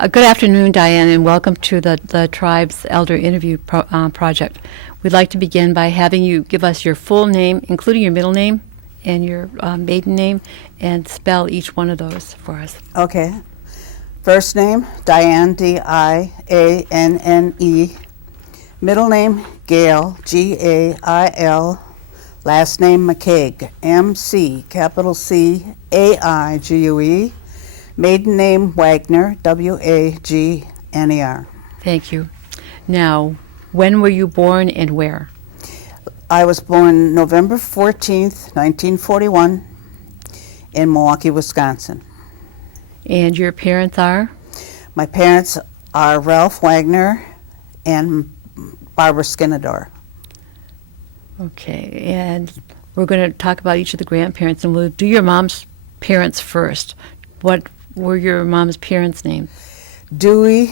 Good afternoon, Dianne, and welcome to the Tribe's Elder Interview Project. We'd like to begin by having you give us your full name, including your middle name and your maiden name, and spell each one of those for us. Okay. First name, Dianne, D-I-A-N-N-E. Middle name, Gail, G-A-I-L. Last name, McCaigue, M-C, capital C-A-I-G-U-E. Maiden name, Wagner, W-A-G-N-E-R. Thank you. Now, when were you born and where? I was born November 14th, 1941, in Milwaukee, Wisconsin. And your parents are? My parents are Ralph Wagner and Barbara Skinador. Okay, and we're going to talk about each of the grandparents, and we'll do your mom's parents first. What were your mom's parents' names? Dewey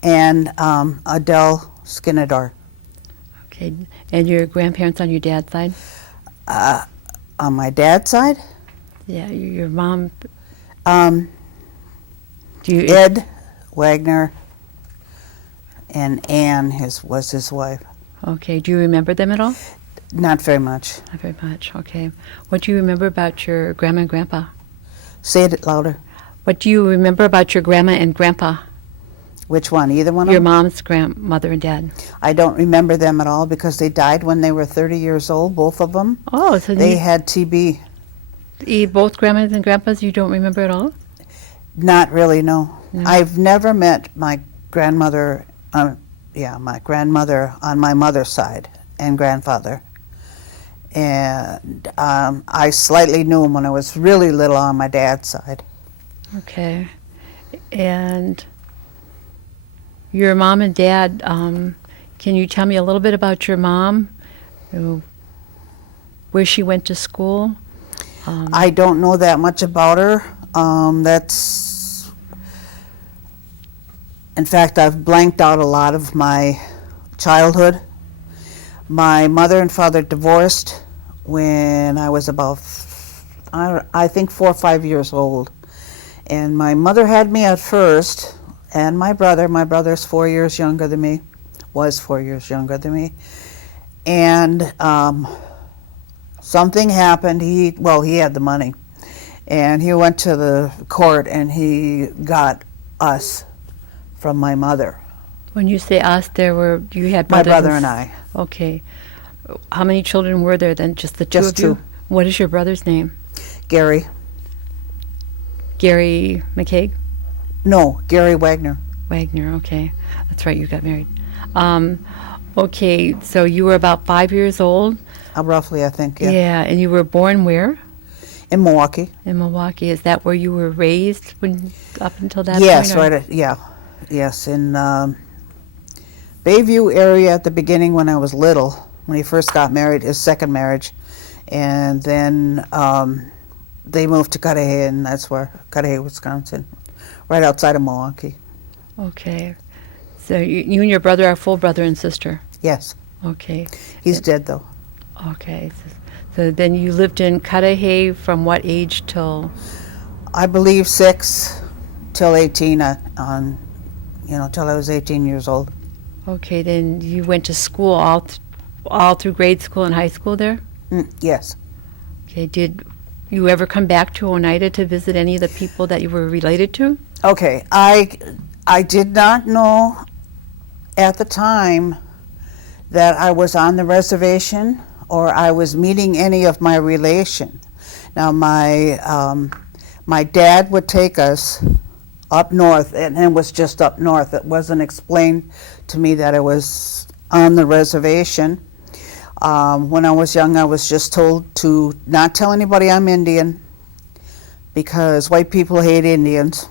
and Adele Skinador. Okay, and your grandparents on your dad's side? On my dad's side? Yeah, your mom. Ed Wagner and Anne was his wife. Okay, do you remember them at all? Not very much. Not very much, okay. What do you remember about your grandma and grandpa? Say it louder. What do you remember about your grandma and grandpa? Which one? Either one of Your them? mom's grandmother and dad. I don't remember them at all because they died when they were 30 years old, both of them. Oh, so They had TB. both grandmas and grandpas you don't remember at all? Not really, no. No. I've never met my grandmother, my grandmother on my mother's side and grandfather. And I slightly knew him when I was really little on my dad's side. Okay. And your mom and dad, can you tell me a little bit about your mom? Where she went to school? I don't know that much about her. In fact, I've blanked out a lot of my childhood. My mother and father divorced when I was about, I think, 4 or 5 years old. And my mother had me at first, and my brother's 4 years younger than me, was 4 years younger than me. And something happened. He had the money. And he went to the court and he got us from my mother. When you say us, you had My brothers? brother and I. Okay. How many children were there then? Just the two Just of you? two. What is your brother's name? Gary. Gary McCaigue? No, Gary Wagner. Wagner, okay. That's right, you got married. Okay, so you were about 5 years old? Roughly, I think, yeah. Yeah, and you were born where? In Milwaukee. In Milwaukee. Is that where you were raised up until that Yes, point? right. Yes, in Bayview area at the beginning when I was little, when he first got married, his second marriage. And then they moved to Cudahy, and that's where, Cudahy, Wisconsin, right outside of Milwaukee. Okay. So you and your brother are full brother and sister? Yes. Okay. He's dead, though. Okay. So then you lived in Cudahy from what age till? I believe 6 till 18, till I was 18 years old. Okay, then you went to school all through grade school and high school there? Yes. Okay, did you ever come back to Oneida to visit any of the people that you were related to? Okay, I did not know at the time that I was on the reservation or I was meeting any of my relation. Now my dad would take us up north, and it was just up north. It wasn't explained to me that it was on the reservation. When I was young, I was just told to not tell anybody I'm Indian because white people hate Indians.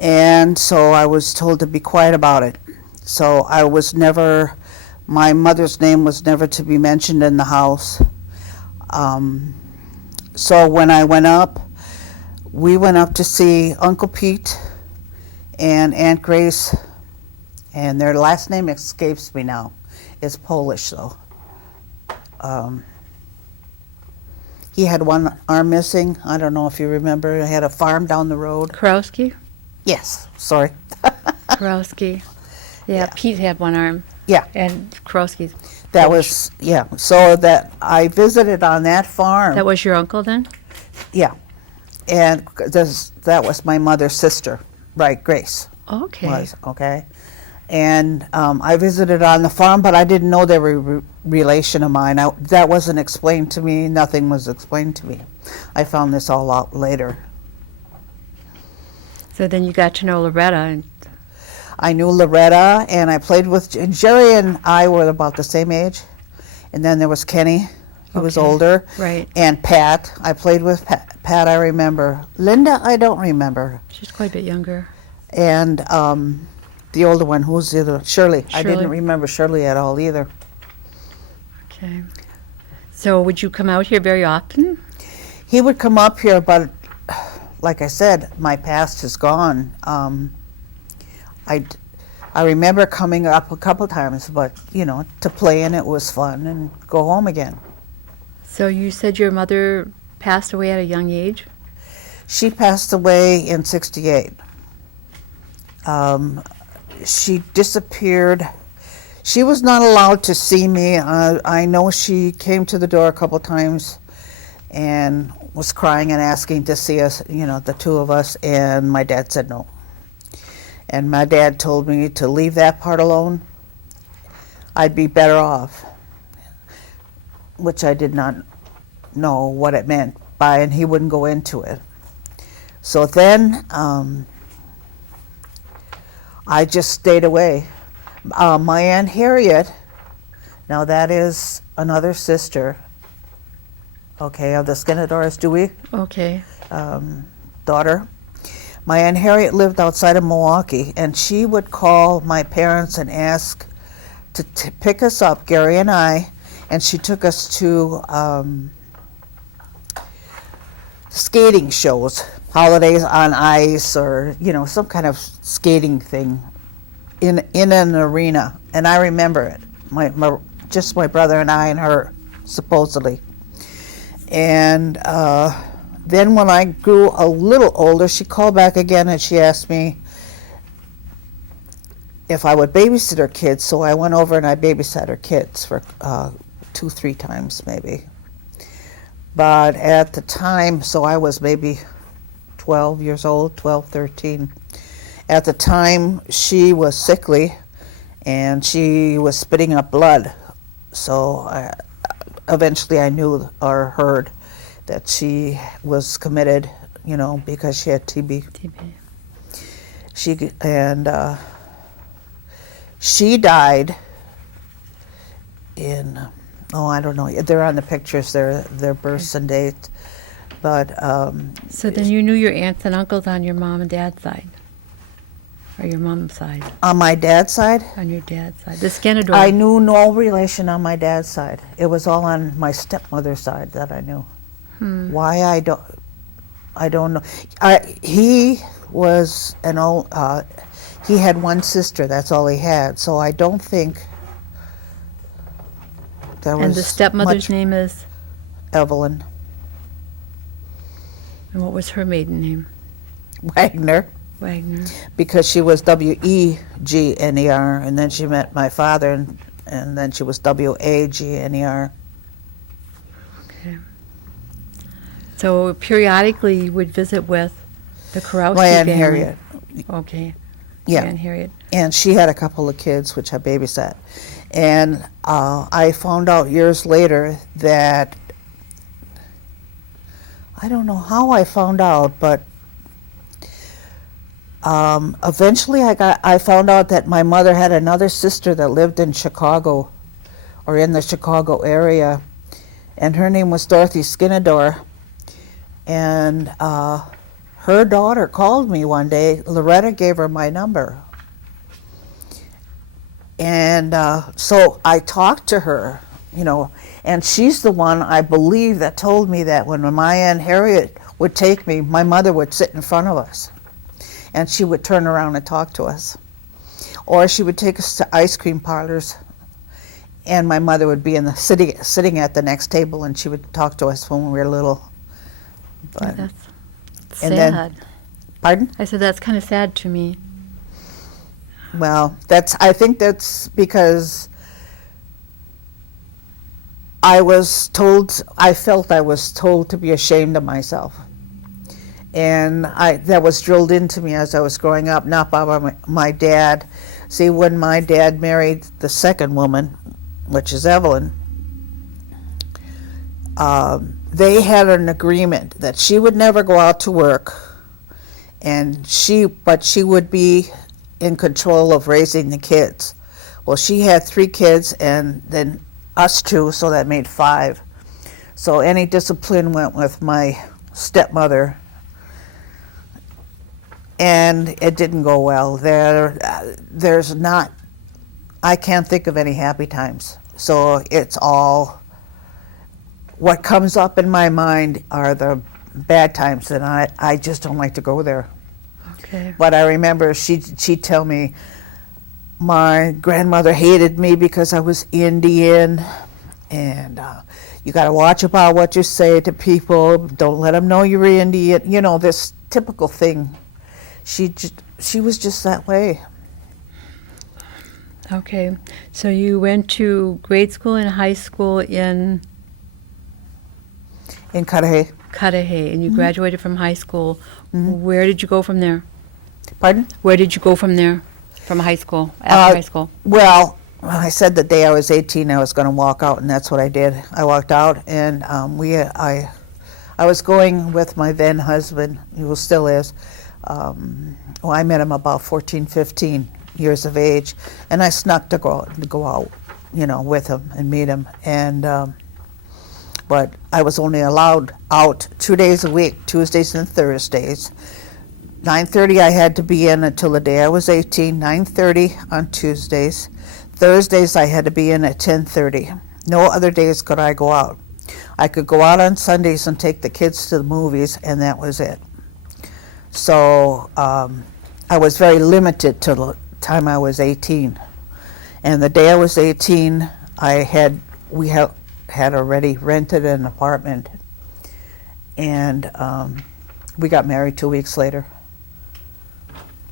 And so I was told to be quiet about it. So my mother's name was never to be mentioned in the house. So when I went up, we went up to see Uncle Pete and Aunt Grace, and their last name escapes me now. It's Polish, though. He had one arm missing. I don't know if you remember. He had a farm down the road. Karowski? Yes, sorry. Kurowski. Yeah, Yeah. Pete had one arm. Yeah. And Kurowski's. That was, yeah, so that I visited on that farm. That was your uncle then? Yeah, and that was my mother's sister, right, Grace Okay. was, okay? And I visited on the farm, but I didn't know they were relation of mine. That wasn't explained to me, nothing was explained to me. I found this all out later. So then you got to know Loretta. And I knew Loretta, and I played with, and Jerry and I were about the same age. And then there was Kenny, who was Okay. older. Right. And Pat, I played with Pat, I remember. Linda, I don't remember. She's quite a bit younger. And the older one, who's the other? Shirley. I Shirley. didn't remember Shirley at all either. Okay. So would you come out here very often? He would come up here, but like I said, my past is gone. I remember coming up a couple times, but, you know, to play in it was fun and go home again. So you said your mother passed away at a young age? She passed away in '68. She disappeared. She was not allowed to see me. I know she came to the door a couple times and was crying and asking to see us, you know, the two of us, and my dad said no. And my dad told me to leave that part alone. I'd be better off, which I did not know what it meant by, and he wouldn't go into it. So then I just stayed away. My Aunt Harriet, now that is another sister, okay, of the Skinadores Dewey Okay. daughter. My Aunt Harriet lived outside of Milwaukee, and she would call my parents and ask to pick us up, Gary and I, and she took us to skating shows, holidays on ice, or, you know, some kind of skating thing in an arena. And I remember it, just my brother and I and her, supposedly. And then when I grew a little older, she called back again and she asked me if I would babysit her kids. So I went over and I babysat her kids for 2-3 times maybe. But at the time, so I was maybe 12 years old, 12, 13. At the time, she was sickly and she was spitting up blood. So eventually I knew or heard that she was committed, you know, because she had TB. She died in, I don't know, they're on the pictures, their births and dates, but So then you knew your aunts and uncles on your mom and dad's side? Or your mom's side? on my dad's side, On your dad's side? The Skinadore. I knew no relation on my dad's side. It was all on my stepmother's side that I knew. Why I don't know. He was an old. He had one sister. That's all he had. So I don't think there was. And the stepmother's much name is? Evelyn And what was her maiden name? Wagner, Wagner. because she was Wegner, and then she met my father, and then she was Wagner. Okay. So periodically you would visit with the Kurowski My Aunt family? Harriet. Okay. Yeah. Aunt Harriet. And she had a couple of kids, which I babysat. And I found out years later that, I don't know how I found out, but eventually I found out that my mother had another sister that lived in Chicago, or in the Chicago area, and her name was Dorothy Skinadore. And her daughter called me one day. Loretta gave her my number. And so I talked to her, you know, and she's the one, I believe, that told me that when my Aunt Harriet would take me, my mother would sit in front of us, and she would turn around and talk to us. Or she would take us to ice cream parlors, and my mother would be in the sitting at the next table, and she would talk to us when we were little. But, That's and sad. then- Pardon? I said that's kind of sad to me. Well, I think that's because I felt I was told to be ashamed of myself. And that was drilled into me as I was growing up, not by my dad. See, when my dad married the second woman, which is Evelyn, they had an agreement that she would never go out to work, but she would be in control of raising the kids. Well, she had 3 kids and then us 2, so that made 5. So any discipline went with my stepmother, and it didn't go well. I can't think of any happy times. So it's all, what comes up in my mind are the bad times, and I just don't like to go there. Okay. But I remember she'd tell me my grandmother hated me because I was Indian, and you got to watch about what you say to people. Don't let them know you're Indian. You know, this typical thing. She was just that way. Okay. So you went to grade school and high school in Cudahy. Cudahy, and you graduated from high school. Where did you go from there? Pardon? Where did you go from there, from high school, after high school? Well, I said the day I was 18 I was going to walk out, and that's what I did. I walked out, and I was going with my then husband, who still is. I met him about 14, 15 years of age, and I snuck to go out, with him and meet him. And but I was only allowed out 2 days a week, Tuesdays and Thursdays. 9:30 I had to be in until the day I was 18. 9:30 on Tuesdays. Thursdays I had to be in at 10:30. No other days could I go out. I could go out on Sundays and take the kids to the movies, and that was it. So I was very limited till the time I was 18. And the day I was 18, we had already rented an apartment, and we got married 2 weeks later.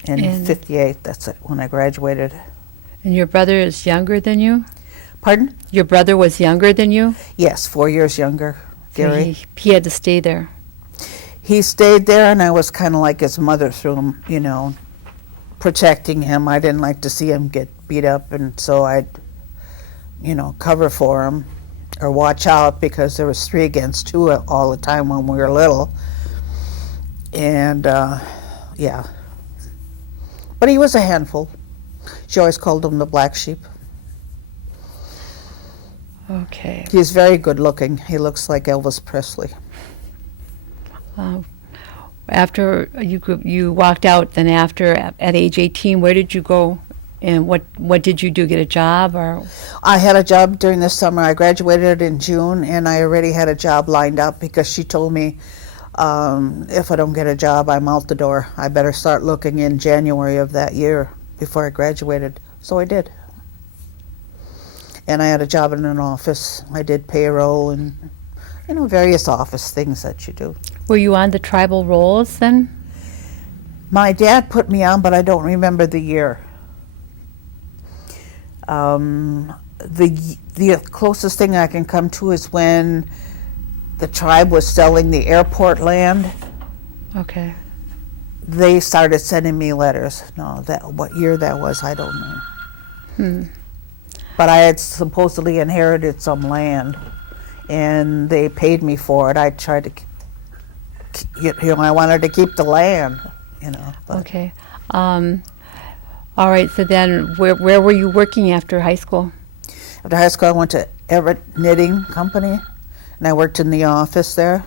In 58, that's it, when I graduated. And your brother is younger than you? Pardon? Your brother was younger than you? Yes, 4 years younger, Gary. So he had to stay there. He stayed there, and I was kind of like his mother through him, protecting him. I didn't like to see him get beat up, and so I'd, cover for him or watch out, because there was 3 against 2 all the time when we were little. And, yeah. But he was a handful. She always called him the black sheep. Okay. He's very good looking. He looks like Elvis Presley. After you walked out, then after, at age 18, where did you go? And what did you do? Get a job? Or I had a job during the summer. I graduated in June, and I already had a job lined up, because she told me, if I don't get a job, I'm out the door. I better start looking in January of that year before I graduated. So I did. And I had a job in an office. I did payroll and, various office things that you do. were you on the tribal rolls then? My dad put me on, but I don't remember the year. The closest thing I can come to is when the tribe was selling the airport land. Okay. They started sending me letters. No, what year that was, I don't know. But I had supposedly inherited some land, and they paid me for it. I tried to, I wanted to keep the land, But Okay. All right. So then, where were you working after high school? After high school, I went to Everett Knitting Company, and I worked in the office there.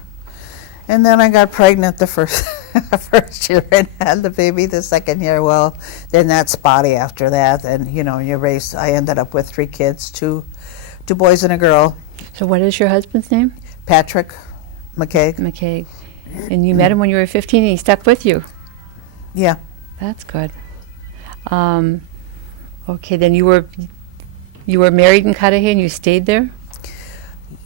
And then I got pregnant the first year and had the baby the second year. Well, then that's spotty after that. And, you raise. I ended up with 3 kids, two boys and a girl. So what is your husband's name? Patrick McCaigue. McCaigue. And you met him when you were 15, and he stuck with you. Yeah. That's good. Okay, then you were married in Cudahy and you stayed there?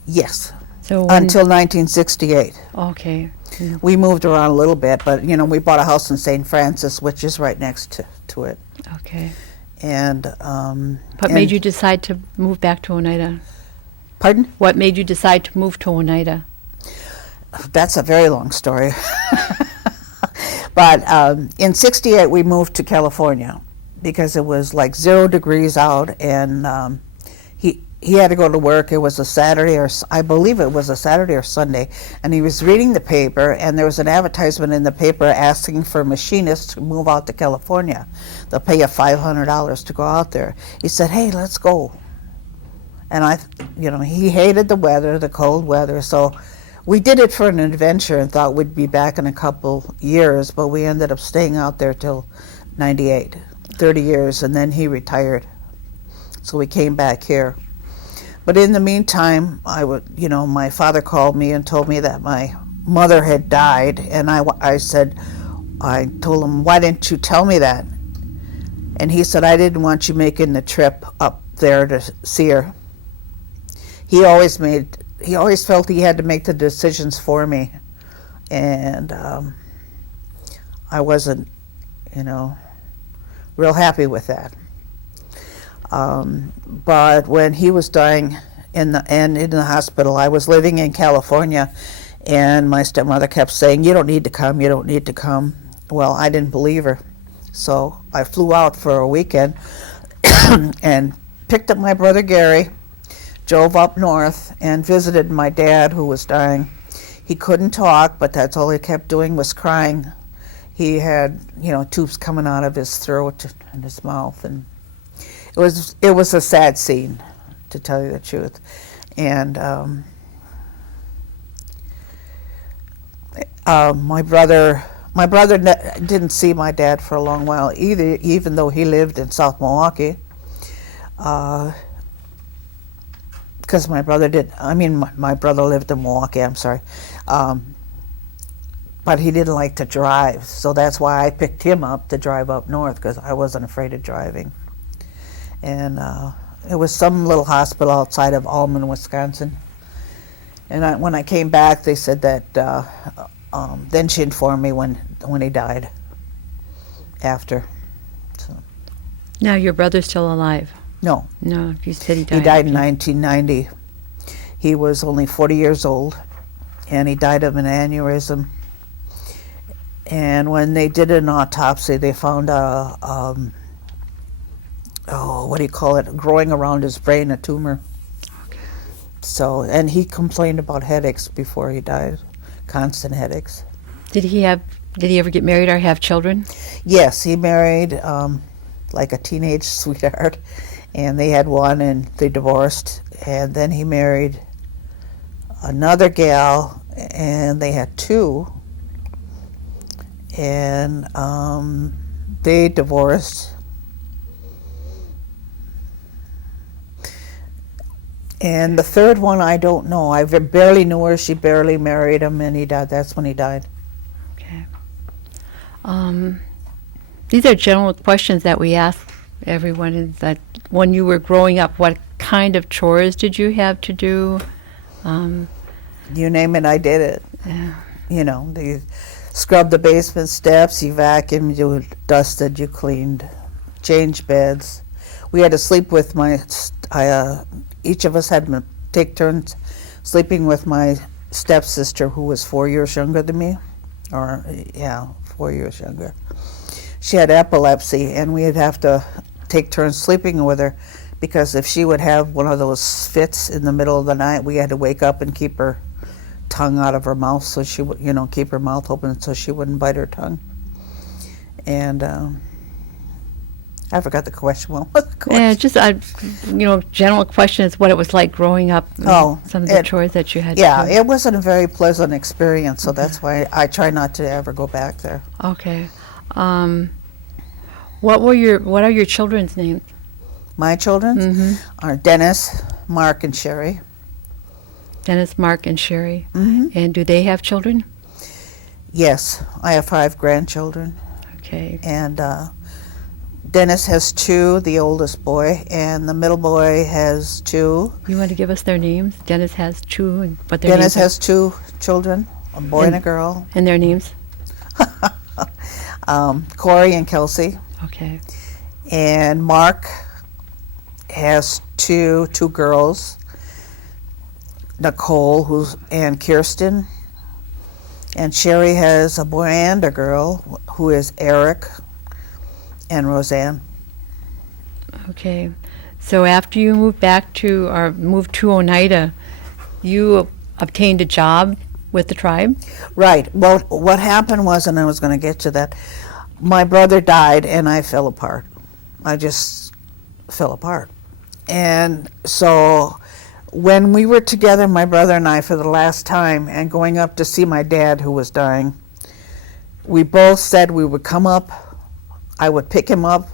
Yes. So Until 1968. Okay. We moved around a little bit, but we bought a house in St. Francis, which is right next to it. Okay. And What made you decide to move back to Oneida? Pardon? What made you decide to move to Oneida? That's a very long story. But in '68 we moved to California because it was like 0 degrees out, and he had to go to work. It was a Saturday, or I believe it was a Saturday or Sunday, and he was reading the paper, and there was an advertisement in the paper asking for machinists to move out to California. They'll pay you $500 to go out there. He said, "Hey, let's go." And he hated the weather, the cold weather, so we did it for an adventure and thought we'd be back in a couple years, but we ended up staying out there till '98, 30 years, and then he retired. So we came back here. But in the meantime, my father called me and told me that my mother had died, and I told him, "Why didn't you tell me that?" And he said, "I didn't want you making the trip up there to see her." He always felt he had to make the decisions for me, and I wasn't, real happy with that. But when he was dying in the hospital, I was living in California, and my stepmother kept saying, "You don't need to come, you don't need to come." Well, I didn't believe her, so I flew out for a weekend and picked up my brother Gary, drove up north, and visited my dad, who was dying. He couldn't talk, but that's all he kept doing was crying. He had, tubes coming out of his throat and his mouth, and it was a sad scene, to tell you the truth. And my brother didn't see my dad for a long while either, even though he lived in South Milwaukee. Because my brother lived in Milwaukee, I'm sorry. But he didn't like to drive, so that's why I picked him up to drive up north, because I wasn't afraid of driving. And it was some little hospital outside of Allman, Wisconsin. And when I came back, they said that, then she informed me when he died after. So. Now your brother's still alive? No. No, you said he died. He died in 1990. He was only 40 years old, and he died of an aneurysm. And when they did an autopsy, they found growing around his brain, a tumor. Okay. So, and he complained about headaches before he died, constant headaches. Did he ever get married or have children? Yes, he married like a teenage sweetheart, and they had one, and they divorced, and then he married another gal, and they had two, and they divorced. And the third one, I don't know. I barely knew her. She barely married him, and he died. That's when he died. Okay. These are general questions that we ask everyone. Is that when you were growing up, what kind of chores did you have to do? You name it, I did it. Yeah. You scrubbed the basement steps, you vacuumed, you dusted, you cleaned, changed beds. We had to sleep with each of us had to take turns sleeping with my stepsister, who was 4 years younger than me. 4 years younger. She had epilepsy, and we'd have to take turns sleeping with her, because if she would have one of those fits in the middle of the night, we had to wake up and keep her tongue out of her mouth, so she would, keep her mouth open so she wouldn't bite her tongue. And I forgot the question. What was the question? Yeah, just general question is what it was like growing up. Some of the chores that you had. Yeah, to do. it wasn't a very pleasant experience, so that's why I try not to ever go back there. Okay. What are your children's names? My children are Dennis, Mark, and Sherry. Dennis, Mark, and Sherry. Mm-hmm. And do they have children? Yes, I have 5 grandchildren. Okay. And Dennis has 2, the oldest boy, and the middle boy has 2. You want to give us their names? Dennis has 2, but their Dennis names has 2 children, a boy and a girl. And their names? Corey and Kelsey. Okay. And Mark has two girls, Nicole and Kirsten. And Sherry has a boy and a girl, who is Eric and Roseanne. Okay. So after you moved to Oneida, you obtained a job with the tribe? Right. Well, what happened was, and I was going to get to that, my brother died and I fell apart. I just fell apart. And so when we were together, my brother and I, for the last time, and going up to see my dad who was dying, we both said we would come up, I would pick him up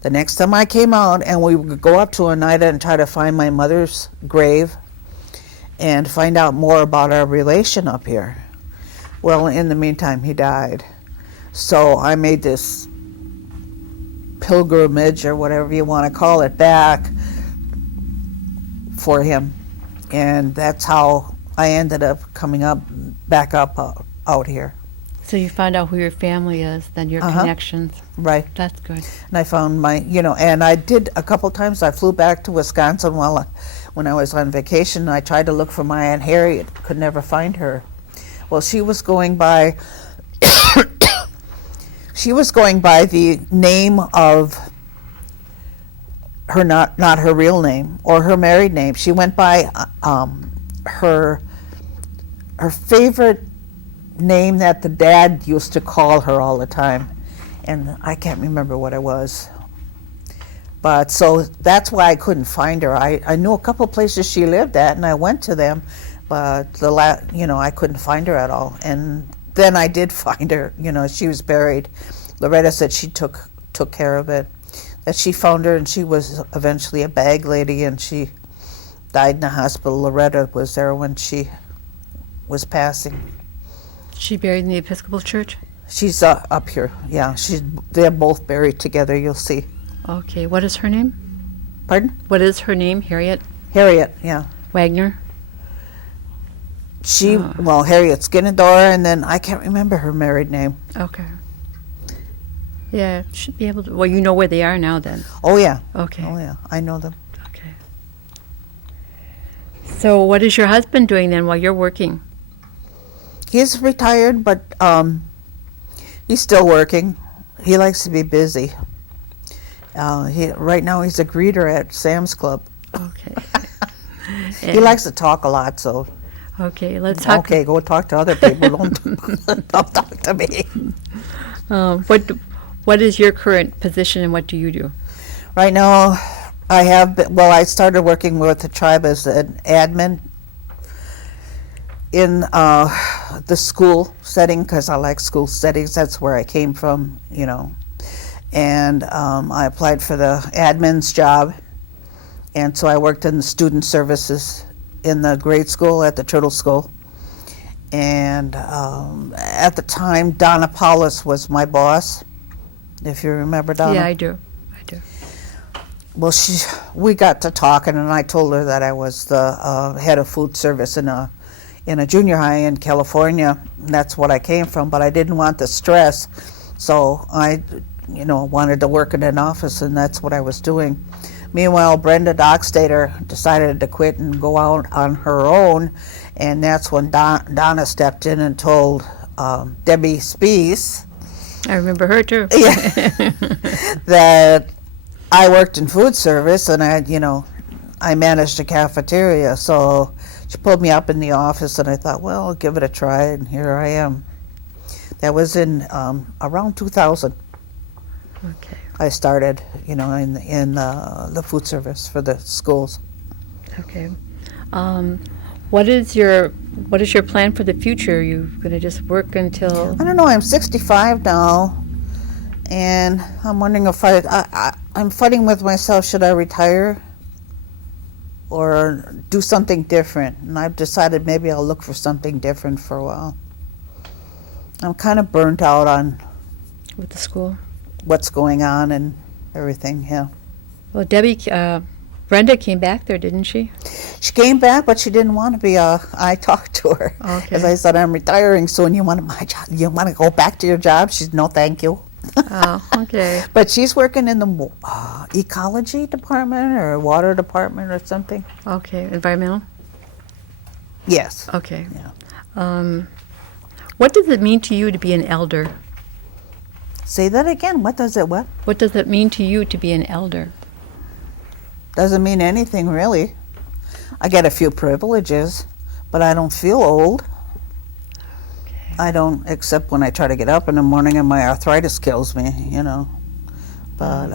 the next time I came out, and we would go up to Oneida and try to find my mother's grave and find out more about our relation up here. Well, in the meantime, he died. So I made this pilgrimage, or whatever you want to call it, back for him. And that's how I ended up coming back up out here. So you found out who your family is, then your connections. Right. That's good. And I found and I did a couple times. I flew back to Wisconsin when I was on vacation. I tried to look for my Aunt Harriet, could never find her. Well, she was going by the name of her, not her real name or her married name. She went by her favorite name that the dad used to call her all the time, and I can't remember what it was. But so that's why I couldn't find her. I knew a couple places she lived at, and I went to them, but I couldn't find her at all. And then I did find her. She was buried. Loretta said she took care of it. That she found her, and she was eventually a bag lady, and she died in the hospital. Loretta was there when she was passing. She buried in the Episcopal Church? She's up here. Yeah, they're both buried together. You'll see. Okay. What is her name? Pardon? What is her name? Harriet? Harriet. Yeah. Wagner? Harriet Skinador, and then I can't remember her married name. Okay. Yeah, should be able to. Well, you know where they are now then. Oh, yeah. Okay. Oh, yeah. I know them. Okay. So what is your husband doing then while you're working? He's retired, but he's still working. He likes to be busy. Right now he's a greeter at Sam's Club. Okay. He likes to talk a lot, so. Okay, let's talk. Okay, go talk to other people. Don't talk to me. What is your current position and what do you do? Right now, I started working with the tribe as an admin in the school setting, because I like school settings. That's where I came from, And I applied for the admin's job, and so I worked in the student services in the grade school at the Turtle School. And at the time, Donna Paulus was my boss, if you remember Donna. Yeah, I do. Well, we got to talking, and I told her that I was the head of food service in a junior high in California. And that's what I came from, but I didn't want the stress, so I, wanted to work in an office, and that's what I was doing. Meanwhile, Brenda Dockstader decided to quit and go out on her own, and that's when Donna stepped in and told Debbie Spees. I remember her too. Yeah, that I worked in food service, and I managed a cafeteria. So she pulled me up in the office, and I thought, well, I'll give it a try, and here I am. That was in around 2000. Okay. I started, in the food service for the schools. Okay. What is your plan for the future? Are you going to just work until? I don't know. I'm 65 now, and I'm wondering if I'm fighting with myself. Should I retire or do something different? And I've decided maybe I'll look for something different for a while. I'm kind of burnt out on With the school? what's going on and everything. Yeah. Well, Debbie Brenda came back there, didn't she? She came back, but she didn't want to be. I talked to her as I said, I'm retiring soon. You want my job? You want to go back to your job? She's no, thank you. Oh, okay. But she's working in the ecology department or water department or something. Okay, environmental? Yes. Okay. Yeah. What does it mean to you to be an elder? Say that again. What does it what? What does it mean to you to be an elder? Doesn't mean anything really. I get a few privileges, but I don't feel old. Okay. I don't, except when I try to get up in the morning and my arthritis kills me, you know. But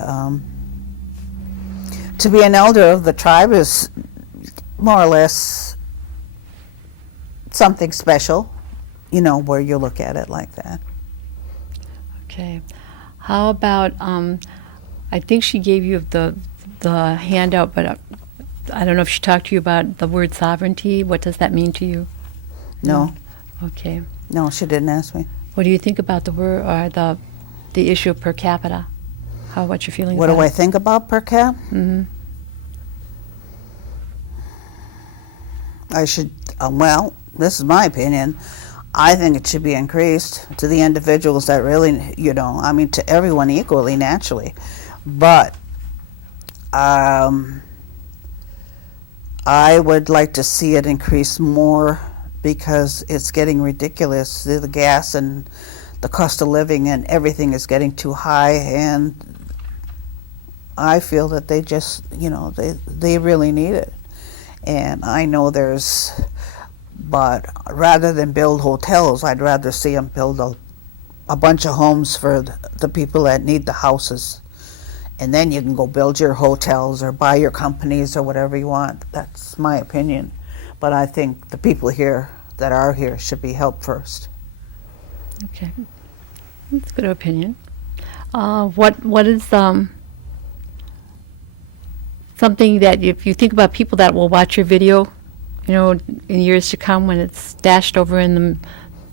to be an elder of the tribe is more or less something special, you know, where you look at it like that. Okay. How about, I think she gave you the handout, but I don't know if she talked to you about the word sovereignty. What does that mean to you? No. Okay. No, she didn't ask me. What do you think about the word or the issue of per capita? What's your feeling What about do I it? think about per cap? Mm-hmm. I should, well, this is my opinion. I think it should be increased to the individuals that really, you know, I mean, to everyone equally, naturally. But I would like to see it increase more because it's getting ridiculous. The gas and the cost of living and everything is getting too high, and I feel that they just, you know, they really need it. And I know but rather than build hotels, I'd rather see them build a bunch of homes for the people that need the houses. And then you can go build your hotels or buy your companies or whatever you want. That's my opinion. But I think the people here that are here should be helped first. Okay. That's a good opinion. What is something that if you think about people that will watch your video, you know, in years to come when it's stashed over in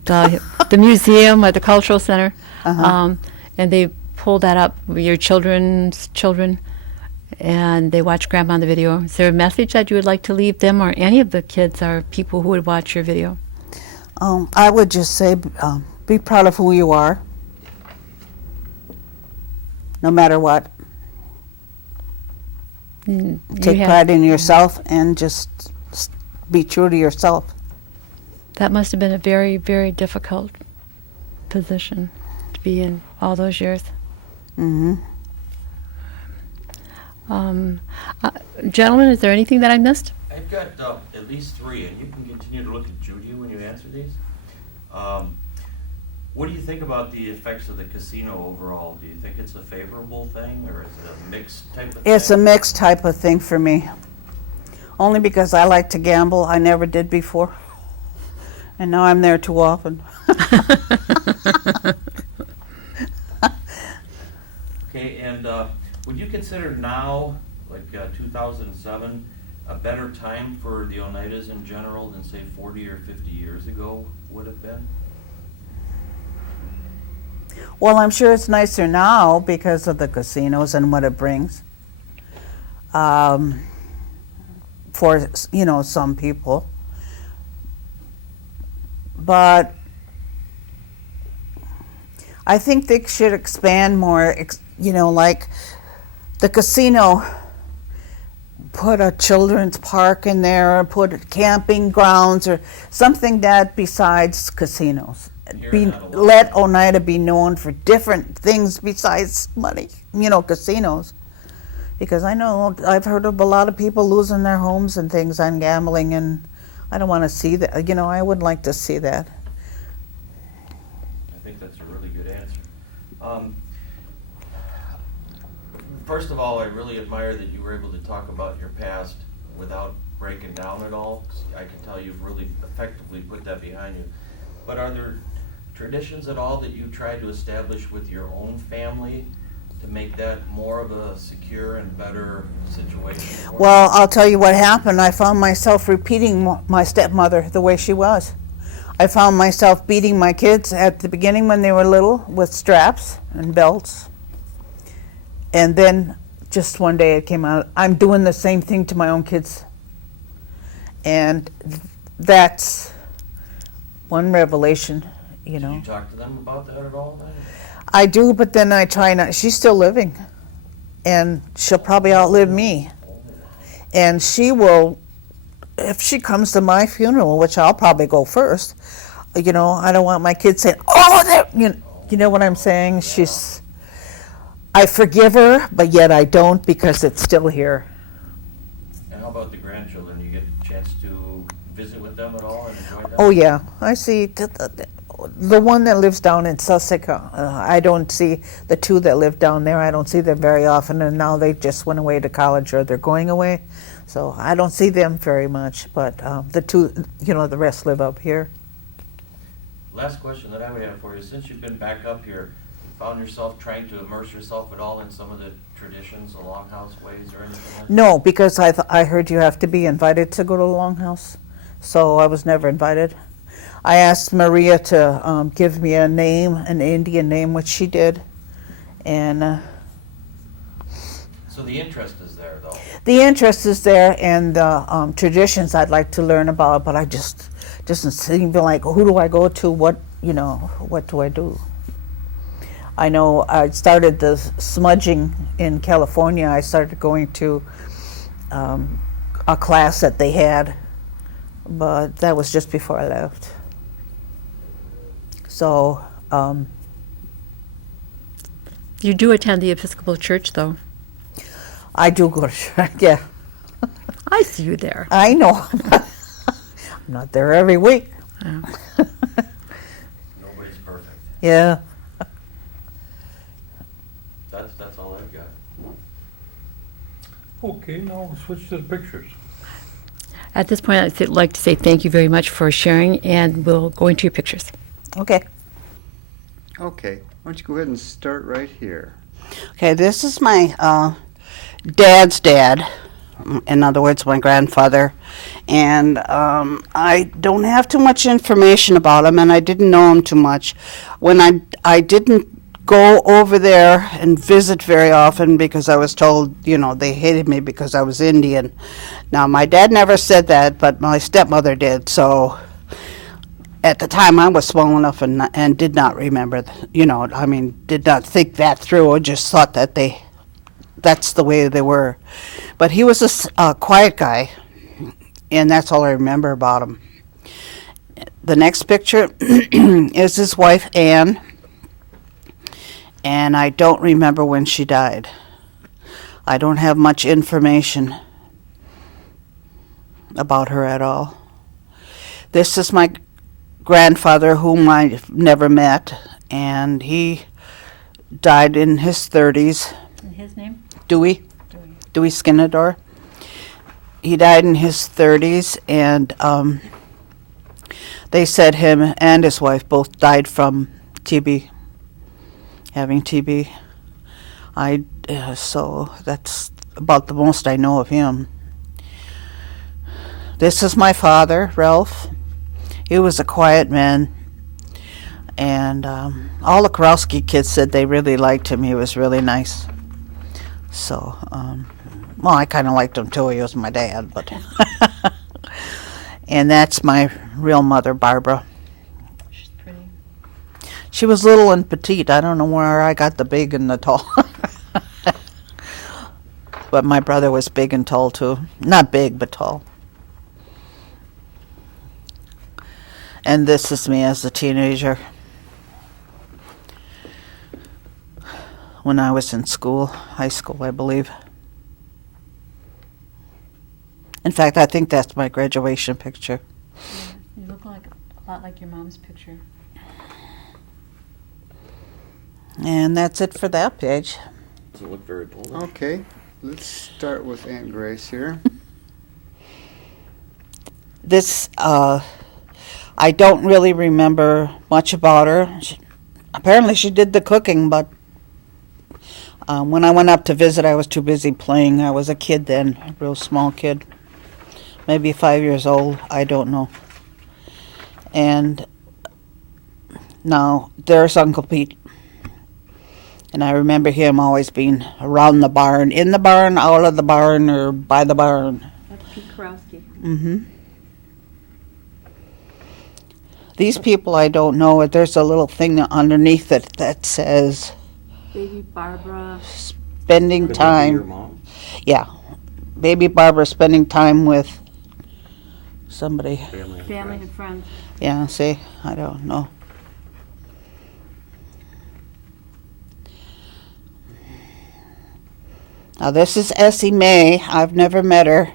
the museum or the cultural center, Uh-huh. and they pull that up with your children's children, and they watch Grandma on the video. Is there a message that you would like to leave them or any of the kids or people who would watch your video? I would just say be proud of who you are, no matter what. Take pride in yourself and just be true to yourself. That must have been a very, very difficult position to be in all those years. Mm-hmm. Gentlemen, is there anything that I missed? I've got at least three, and you can continue to look at Judy when you answer these. What do you think about the effects of the casino overall? Do you think it's a favorable thing, or is it a mixed type of thing? It's a mixed type of thing for me. Only because I like to gamble. I never did before. And now I'm there too often. Okay, and would you consider now, like 2007, a better time for the Oneidas in general than, say, 40 or 50 years ago would have been? Well, I'm sure it's nicer now because of the casinos and what it brings. For, you know, some people. But I think they should expand more, you know, like the casino, put a children's park in there, or put camping grounds or something that besides casinos. Let Oneida be known for different things besides money, you know, casinos. Because I know, I've heard of a lot of people losing their homes and things on gambling, and I don't want to see that. You know, I would like to see that. I think that's a really good answer. First of all, I really admire that you were able to talk about your past without breaking down at all. I can tell you've really effectively put that behind you. But are there traditions at all that you tried to establish with your own family to make that more of a secure and better situation for Well, I'll tell you what happened. I found myself repeating my stepmother the way she was. I found myself beating my kids at the beginning when they were little with straps and belts. And then just one day it came out, I'm doing the same thing to my own kids. And that's one revelation, you Did know. you talk to them about that at all then? I do, but then I try not. She's still living, and she'll probably outlive me. And she will, if she comes to my funeral, which I'll probably go first, you know, I don't want my kids saying, oh, you know what I'm saying? I forgive her, but yet I don't because it's still here. And how about the grandchildren? You get a chance to visit with them at all and enjoy them? Oh, yeah. I see the one that lives down in Sussex. I don't see the two that live down there. I don't see them very often, and now they just went away to college or they're going away. So I don't see them very much, but the two, you know, the rest live up here. Last question that I would have for you, since you've been back up here, found yourself trying to immerse yourself at all in some of the traditions, the longhouse ways or anything like that? No, because I heard you have to be invited to go to the Longhouse, so I was never invited. I asked Maria to give me a name, an Indian name, which she did, and So the interest is there, though. the interest is there, and the traditions I'd like to learn about, but I just doesn't seem to like, who do I go to? What, you know, what do I do? I know I started the smudging in California. I started going to a class that they had, but that was just before I left. So, You do attend the Episcopal Church, though. I do go to church, yeah. I see you there. I know. I'm not there every week. Oh. Nobody's perfect. Yeah. That's all I've got. Okay, now we'll switch to the pictures. At this point, I'd like to say thank you very much for sharing, and we'll go into your pictures. Okay. Okay, why don't you go ahead and start right here. Okay, this is my dad's dad. In other words, my grandfather. And I don't have too much information about him, and I didn't know him too much. When I didn't go over there and visit very often because I was told, you know, they hated me because I was Indian. Now, my dad never said that, but my stepmother did. So at the time, I was small enough and did not remember, you know, I mean, did not think that through. I just thought that that's the way they were. But he was a quiet guy, and that's all I remember about him. The next picture is his wife, Anne, and I don't remember when she died. I don't have much information about her at all. This is my grandfather, whom I've never met, and he died in his 30s. And his name? Dewey Skinador. He died in his 30s, and they said him and his wife both died from TB, having TB. So that's about the most I know of him. This is my father, Ralph. He was a quiet man, and all the Karowski kids said they really liked him. He was really nice. So, well, I kind of liked him too. He was my dad, but. And that's my real mother, Barbara. She's pretty. She was little and petite. I don't know where I got the big and the tall. But my brother was big and tall too. Not big, but tall. And this is me as a teenager. When I was in school, high school, I believe. In fact, I think that's my graduation picture. You look like a lot like your mom's picture. And that's it for that page. Doesn't look very Polish. Okay, let's start with Aunt Grace here. This, I don't really remember much about her. Apparently she did the cooking, but when I went up to visit, I was too busy playing. I was a kid then, a real small kid. Maybe 5 years old, I don't know. And now there's Uncle Pete. And I remember him always being around the barn, in the barn, out of the barn, or by the barn. That's Pete Karowski. Mm-hmm. These people I don't know. There's a little thing underneath it that says Baby Barbara. spending Could that be your time. mom? Yeah, baby Barbara spending time with somebody. Family and Family friends. and friends. Yeah, see, I don't know. Now this is Essie Mae. I've never met her,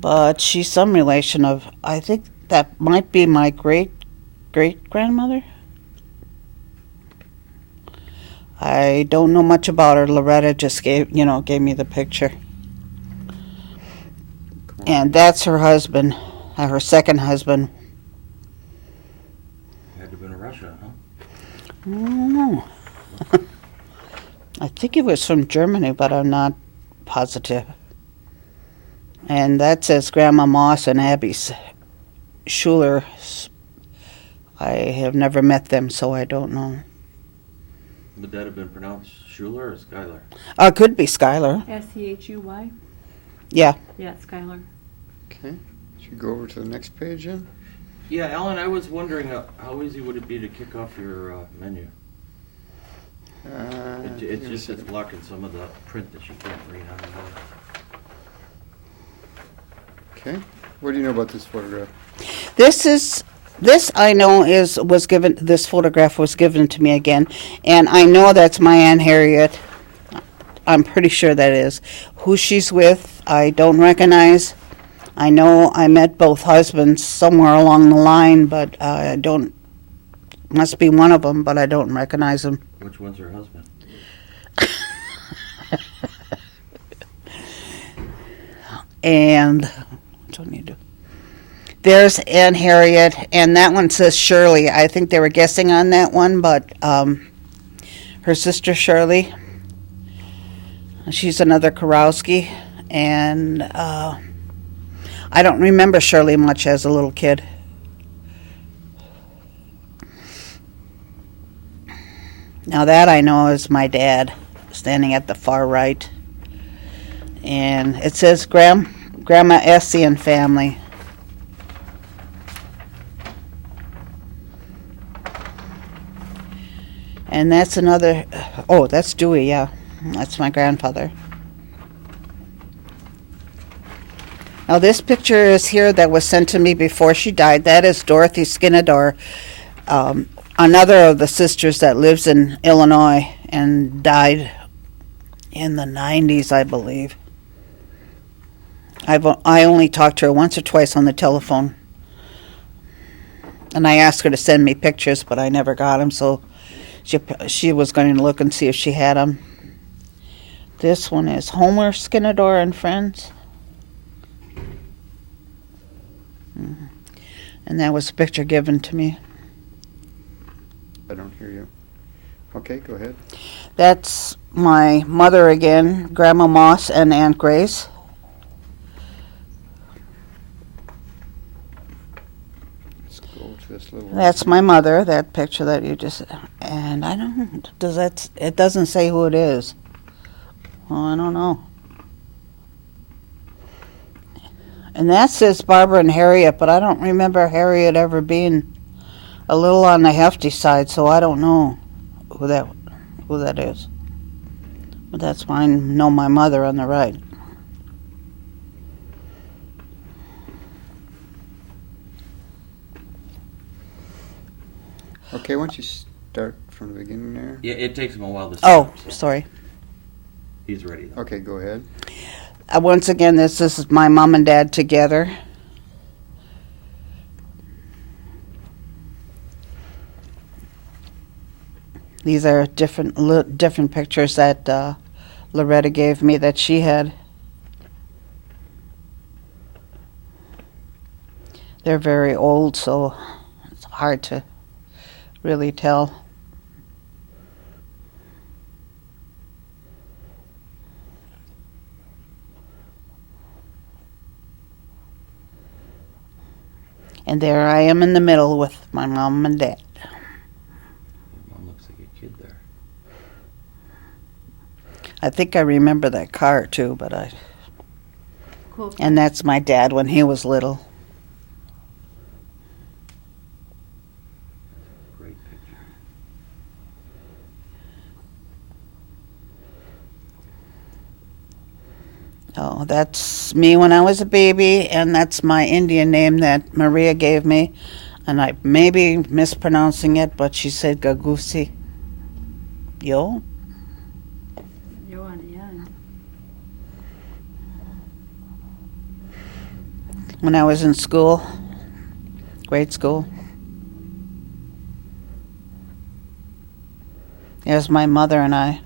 but she's some relation of, I think that might be my great-great-grandmother. I don't know much about her. Loretta just gave me the picture. Come on. And that's her husband, her second husband. Had to have been in Russia, huh? I don't know. I think it was from Germany, but I'm not positive. And that says Grandma Moss and Abby Schuler. I have never met them, so I don't know. Would that have been pronounced Schuler or Schuyler? Could be Skylar. Schui. Yeah. Yeah, Skylar. Okay. Should we go over to the next page then? Yeah, Alan, I was wondering how easy would it be to kick off your menu? It's just it's blocking some of the print that you can't read on the wall. Okay. What do you know about this photograph? This I know this photograph was given to me again, and I know that's my Aunt Harriet. I'm pretty sure that is. Who she's with, I don't recognize. I know I met both husbands somewhere along the line, but I don't, must be one of them, but I don't recognize them. Which one's her husband? And what do I need to do? There's Aunt Harriet, and that one says Shirley. I think they were guessing on that one, but her sister Shirley, she's another Karowski, and I don't remember Shirley much as a little kid. Now that I know is my dad, standing at the far right. And it says Grandma Essie and family. And that's another, oh, that's Dewey, yeah. That's my grandfather. Now this picture is here that was sent to me before she died. That is Dorothy Skinador, another of the sisters that lives in Illinois and died in the 90s, I believe. I only talked to her once or twice on the telephone. And I asked her to send me pictures, but I never got them, so she was going to look and see if she had them. This one is Homer Skinador and Friends. And that was a picture given to me. I don't hear you. Okay, go ahead. That's my mother again, Grandma Moss and Aunt Grace. Let's go to this little. That's my mother, that picture that you just, and I don't, it doesn't say who it is. Well, I don't know. And that says Barbara and Harriet, but I don't remember Harriet ever being a little on the hefty side, so I don't know who that is. But that's mine. Know my mother on the right. Okay, why don't you start from the beginning there? Yeah, it takes him a while to Oh, stop, so sorry. he's ready though. Okay, go ahead. Once again, this is my mom and dad together. These are different pictures that Loretta gave me that she had. They're very old, so it's hard to really tell. And there I am in the middle with my mom and dad. Your mom looks like a kid there. I think I remember that car too, but Cool. and that's my dad when he was little. Great picture. Oh, that's me when I was a baby, and that's my Indian name that Maria gave me. And I may be mispronouncing it, but she said Gagusi. Yo? You're on the end. When I was in school, grade school. There's my mother and I.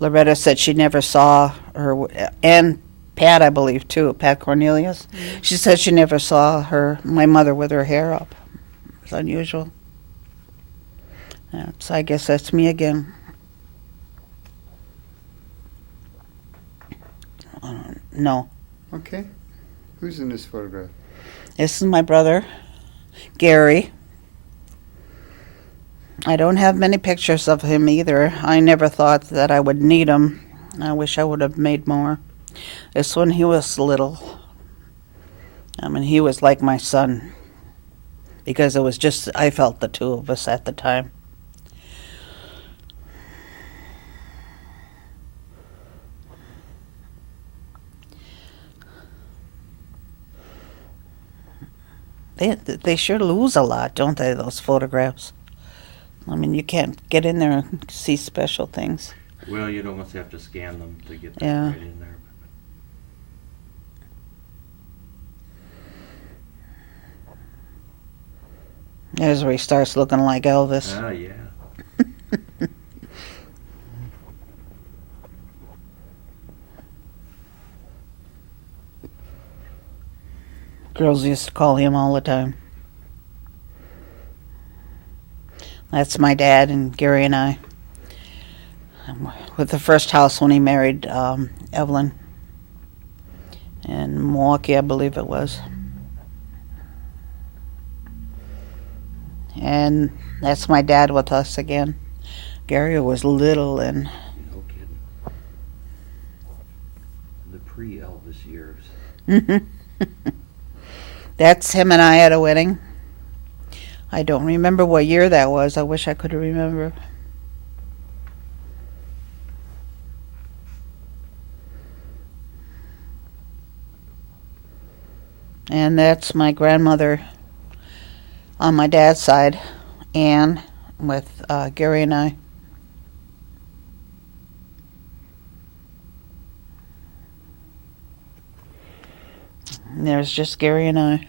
Loretta said she never saw her, and Pat, I believe, too, Pat Cornelius. She said she never saw my mother with her hair up. It's unusual. Yeah, so I guess that's me again. No. Okay. Who's in this photograph? This is my brother, Gary. I don't have many pictures of him either. I never thought that I would need them. I wish I would have made more. This one, he was little. I mean, he was like my son. Because it was just, I felt the two of us at the time. They sure lose a lot, don't they, those photographs? I mean, you can't get in there and see special things. Well, you'd almost have to scan them to get Yeah. them right in there. There's where he starts looking like Elvis. Ah, yeah. Girls used to call him all the time. That's my dad and Gary and I. With the first house when he married Evelyn. In Milwaukee, I believe it was. And that's my dad with us again. Gary was little and No kidding. The pre-Elvis years. that's him and I at a wedding. I don't remember what year that was. I wish I could remember. And that's my grandmother on my dad's side, Anne, with Gary and I. And there's just Gary and I.